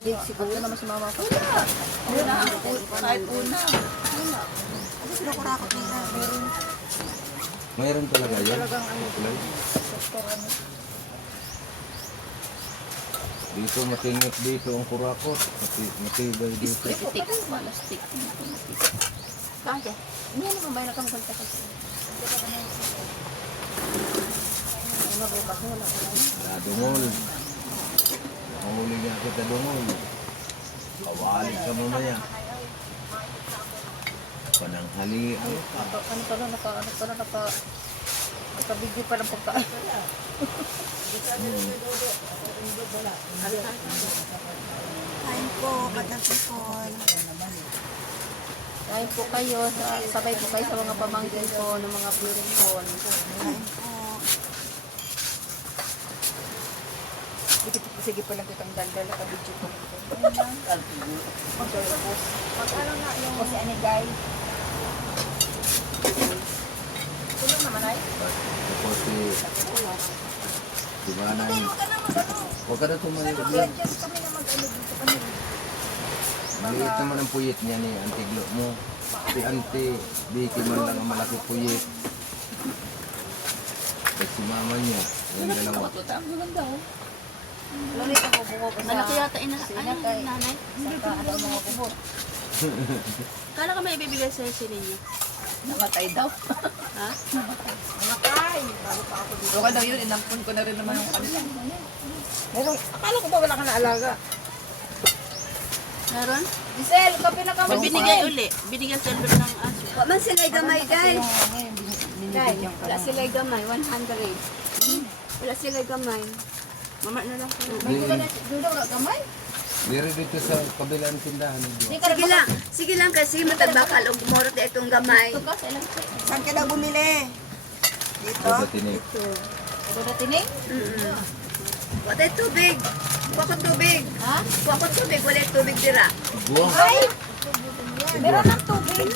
Siguro naman si mama ko. Una, kahit una. Kasi sila kurakot nila. Mayroon talaga yan. Talagang ano, Kulay. sektor ano. Dito matingit dito ang kurakot. Matibay dito. Stick. Malastik. Kaya, hindi naman ba nakamukulta kasi? Ay, mabukas mo lang. Nadungol. Mahuli niya kita dungol. Kawalit ka mamaya. Pananghali. Ano pa lang, nakabigyo pa ng pagkain. Kain po, Madam People. Kain po kayo, sabay po kayo sa mga pamangkin po ng mga beautiful. Kain po. Sige pa lang kitang daldala ka video ko. Mag-ano na yung... O si Anigay. Tulong naman ay? Tapos si Manay. Huwag ka na tumayo. Yes, kami na mag-ano dito kami. Maliit naman ang puyit niya ni Auntie Glo mo. Si Auntie Vicky man lang ang malaki puyit. At si mama niya, yung dalawa. Tutang lang daw. Lalo ito ko buko ko sa... Malaki yata Sinakay. nanay. Saka ano mga kubo. Kala ka may ibibigay sa'yo si ninyo. Namatay daw. Ha? Namatay. Bago pa ako dito. Okay daw yun, inampun ko na rin naman yung kanila. Meron, akala ko ba wala ka naalaga? Meron? Giselle, kape na kami. May binigay uli. Binigay silver ng aso. Man sila gamay, guys. Dai, Wala sila gamay, 100. Wala sila gamay. Mama na lang. Duda wala kamay. Diri dito sa kabilang tindahan ni Glo. Sige lang kasi matagbakal o kumorot na itong gamay. Ito ka, sailan ko. Saan ka daw bumili? Dito? Sa tinig. Ito na tinig? Wala tubig. Kuha ko tubig. Ha? Kuha ko tubig, wala tubig dira. Buwang. Ay! Meron ng tubig.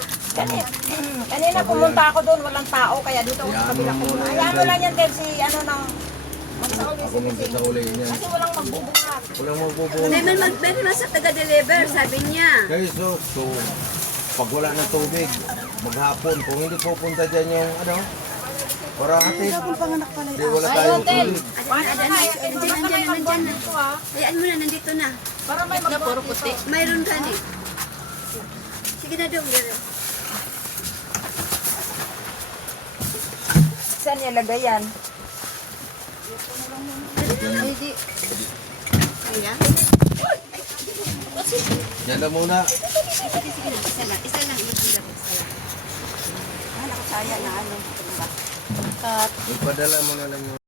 Kanina pumunta ako doon, walang tao, kaya dito ako sa kabila ko. Ayan mo lang yan din si ano nang Ako nang sa uli niyan. kasi walang magbubuhat. Walang magbubuo. May man sa taga-deliver, sabi niya. Guys, so pag wala ng tubig, maghapon, kung hindi pupunta dyan yung ano, para hatid. Hindi wala tayong tubig. Nandiyan na. Hayaan mo na, nandito na. Para may Na puro puti. Mayroon gani. Sige na daw, Gero. Saan nilagay yan? Ayan. Yan na muna. Isa lang. Isa lang. Isa lang. Ay, nakasaya na ano. Ipadala mo na lang yung